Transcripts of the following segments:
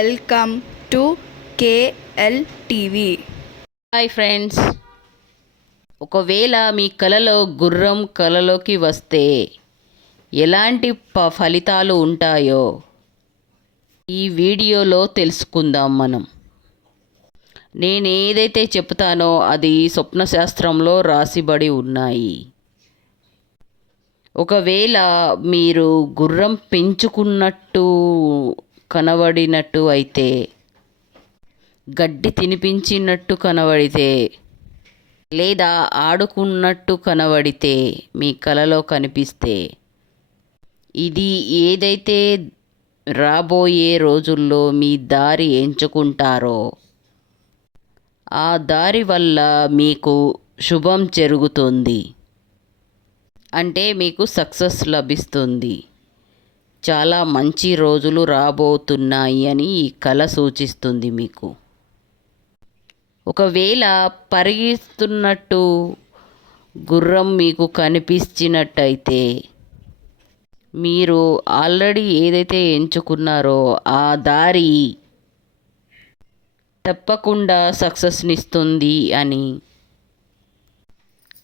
Welcome to KL TV. Hi friends. ఒకవేళ మీ కలలో గుర్రం కలలోకి వస్తే ఎలాంటి ప ఫలితాలు ఉంటాయో ఈ వీడియోలో తెలుసుకుందాం మనం. నేను ఏదైతే చెప్తానో అది స్వప్న శాస్త్రంలో రాసిబడి ఉన్నాయి. ఒకవేళ మీరు గుర్రం పెంచుకున్నట్టు కనబడినట్టు అయితే గడ్డి తినిపించినట్టు కనబడితే లేదా ఆడుకున్నట్టు కనబడితే మీ కలలో కనిపిస్తే ఇది ఏదైతే రాబోయే రోజుల్లో మీ దారి ఎంచుకుంటారో ఆ దారి వల్ల మీకు శుభం జరుగుతుంది. అంటే మీకు సక్సెస్ లభిస్తుంది. చాలా మంచి రోజులు రాబోతున్నాయి అని ఈ కళ సూచిస్తుంది మీకు. ఒకవేళ పరిగిస్తున్నట్టు గుర్రం మీకు కనిపించినట్టయితే మీరు ఆల్రెడీ ఏదైతే ఎంచుకున్నారో ఆ దారి తప్పకుండా సక్సెస్నిస్తుంది అని.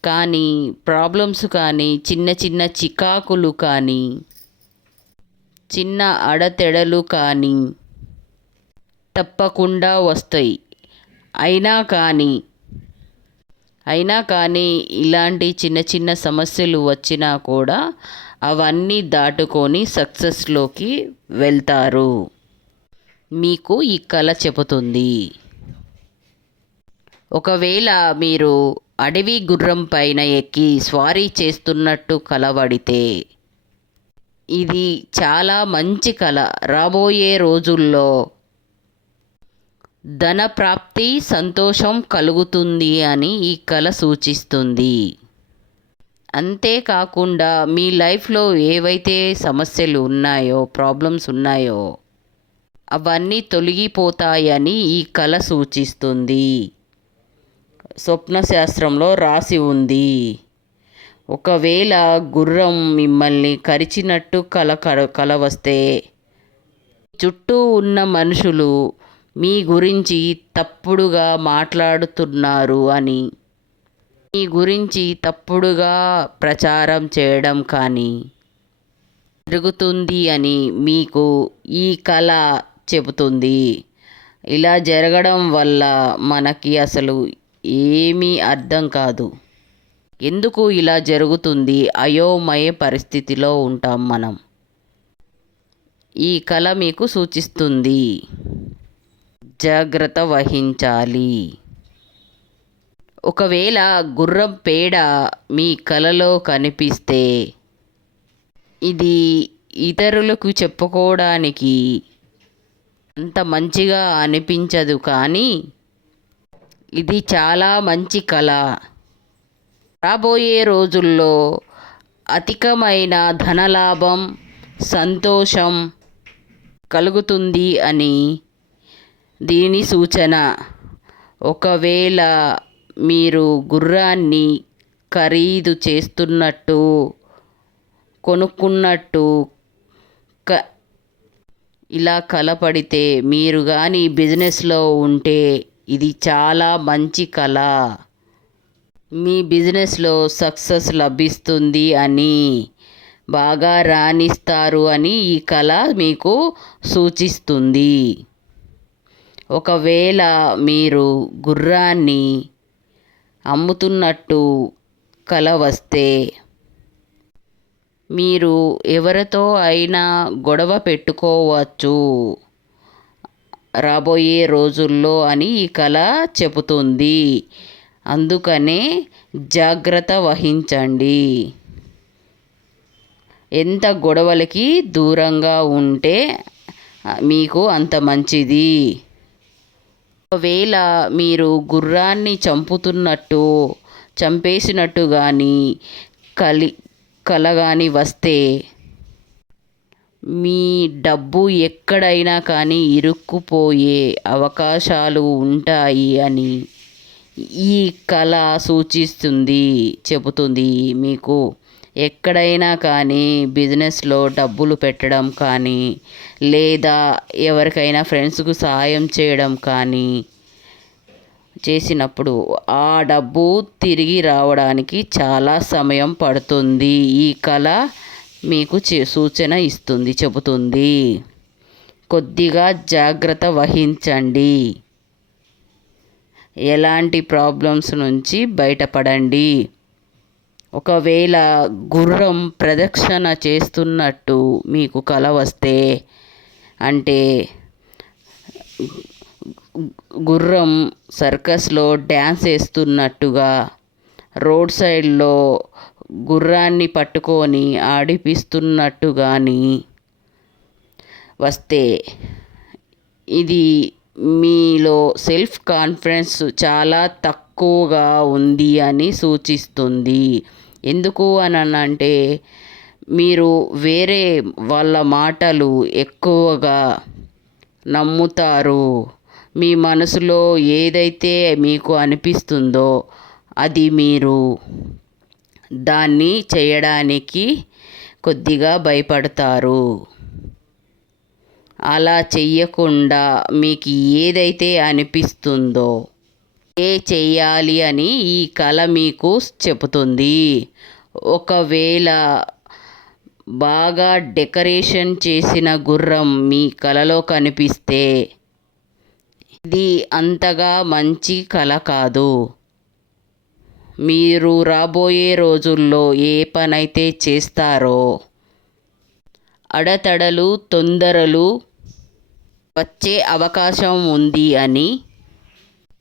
కానీ ప్రాబ్లమ్స్ కానీ చిన్న చిన్న చికాకులు కానీ చిన్న అడతెడలు కానీ తప్పకుండా వస్తాయి. అయినా కానీ అయినా కానీ ఇలాంటి చిన్న చిన్న సమస్యలు వచ్చినా కూడా అవన్నీ దాటుకొని సక్సెస్లోకి వెళ్తారు. మీకు ఈ కళ చెబుతుంది. ఒకవేళ మీరు అడవి గుర్రం పైన ఎక్కి స్వారీ చేస్తున్నట్టు కలవడితే ఇది చాలా మంచి కళ రాబోయే రోజుల్లో ధన ప్రాప్తి సంతోషం కలుగుతుంది అని ఈ కళ సూచిస్తుంది. అంతేకాకుండా మీ లైఫ్లో ఏవైతే సమస్యలు ఉన్నాయో ప్రాబ్లమ్స్ ఉన్నాయో అవన్నీ తొలగిపోతాయని ఈ కళ సూచిస్తుంది. స్వప్న శాస్త్రంలో రాసి ఉంది. ఒకవేళ గుర్రం మిమ్మల్ని కరిచినట్టు కల కల వస్తే చుట్టూ ఉన్న మనుషులు మీ గురించి తప్పుడుగా మాట్లాడుతున్నారు అని. మీ గురించి తప్పుడుగా ప్రచారం చేయడం కానీ జరుగుతుంది అని మీకు ఈ కళ చెబుతుంది. ఇలా జరగడం వల్ల మనకి అసలు ఏమీ అర్థం కాదు. ఎందుకు ఇలా జరుగుతుంది అయోమయ పరిస్థితిలో ఉంటాం మనం? ఈ కళ మీకు సూచిస్తుంది. జాగ్రత్త వహించాలి. ఒకవేళ గుర్రం పేడ మీ కలలో కనిపిస్తే ఇది ఇతరులకు చెప్పుకోవడానికి అంత మంచిగా అనిపించదు కానీ ఇది చాలా మంచి కళ. రాబోయే రోజుల్లో అధికమైన ధనలాభం సంతోషం కలుగుతుంది అని దీని సూచన. ఒకవేళ మీరు గుర్రాన్ని ఖరీదు చేస్తున్నట్టు కొనుక్కున్నట్టు క ఇలా కలపడితే మీరు కానీ బిజినెస్లో ఉంటే ఇది చాలా మంచి కళ. మీ బిజినెస్లో సక్సెస్ లభిస్తుంది అని బాగా రాణిస్తారు అని ఈ కళ మీకు సూచిస్తుంది. ఒకవేళ మీరు గుర్రాన్ని అమ్ముతున్నట్టు కళ వస్తే మీరు ఎవరితో అయినా గొడవ పెట్టుకోవచ్చు రాబోయే రోజుల్లో అని ఈ కళ చెబుతుంది. అందుకనే జాగ్రత్త వహించండి. ఎంత గొడవలకి దూరంగా ఉంటే మీకు అంత మంచిది. ఒకవేళ మీరు గుర్రాన్ని చంపుతున్నట్టు చంపేసినట్టు కానీ కలి కల కానీ వస్తే మీ డబ్బు ఎక్కడైనా కానీ ఇరుక్కుపోయే అవకాశాలు ఉంటాయి అని ఈ కళ సూచిస్తుంది చెబుతుంది మీకు. ఎక్కడైనా కానీ బిజినెస్లో డబ్బులు పెట్టడం కానీ లేదా ఎవరికైనా ఫ్రెండ్స్కు సహాయం చేయడం కానీ చేసినప్పుడు ఆ డబ్బు తిరిగి రావడానికి చాలా సమయం పడుతుంది. ఈ కళ మీకు సూచన ఇస్తుంది చెబుతుంది. కొద్దిగా జాగ్రత్త వహించండి. ఎలాంటి ప్రాబ్లమ్స్ నుంచి బయటపడండి. ఒకవేళ గుర్రం ప్రదక్షిణ చేస్తున్నట్టు మీకు కల వస్తే అంటే గుర్రం సర్కస్లో డ్యాన్స్ వేస్తున్నట్టుగా రోడ్ సైడ్లో గుర్రాన్ని పట్టుకొని ఆడిపిస్తున్నట్టు కానీ వస్తే ఇది మీలో సెల్ఫ్ కాన్ఫిడెన్స్ చాలా తక్కువగా ఉంది అని సూచిస్తుంది. ఎందుకు అని అంటే మీరు వేరే వాళ్ళ మాటలు ఎక్కువగా నమ్ముతారు. మీ మనసులో ఏదైతే మీకు అనిపిస్తుందో అది మీరు దాన్ని చేయడానికి కొద్దిగా భయపడతారు. అలా చెయ్యకుండా మీకు ఏదైతే అనిపిస్తుందో ఏ చెయ్యాలి అని ఈ కళ మీకు చెబుతుంది. ఒకవేళ బాగా డెకరేషన్ చేసిన గుర్రం మీ కలలో కనిపిస్తే ఇది అంతగా మంచి కళ కాదు. మీరు రాబోయే రోజుల్లో ఏ పనైతే చేస్తారో అడతడలు తొందరలు వచ్చే అవకాశం ఉంది అని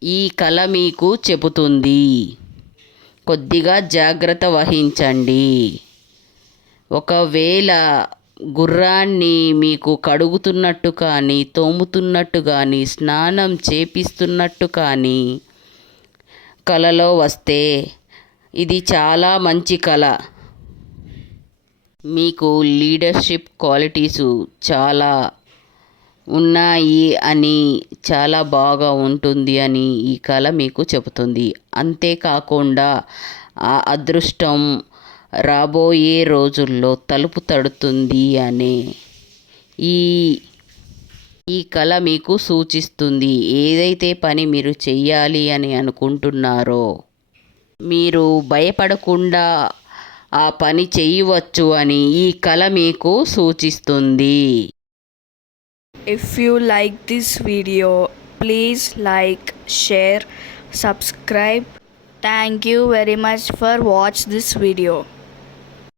ఈ కళ మీకు చెబుతుంది. కొద్దిగా జాగ్రత్త వహించండి. ఒకవేళ గుర్రాన్ని మీకు కడుగుతున్నట్టు కానీ తోముతున్నట్టు కానీ స్నానం చేపిస్తున్నట్టు కానీ కలలో వస్తే ఇది చాలా మంచి కళ. మీకు లీడర్షిప్ క్వాలిటీసు చాలా ఉన్నాయి అని చాలా బాగా ఉంటుంది అని ఈ కళ మీకు చెబుతుంది. అంతేకాకుండా ఆ అదృష్టం రాబోయే రోజుల్లో తలుపు తడుతుంది అనే ఈ ఈ కళ మీకు సూచిస్తుంది. ఏదైతే పని మీరు చెయ్యాలి అని అనుకుంటున్నారో మీరు భయపడకుండా ఆ పని చేయవచ్చు అని ఈ కళ మీకు సూచిస్తుంది. If you like this video please like share subscribe thank you very much for watch this video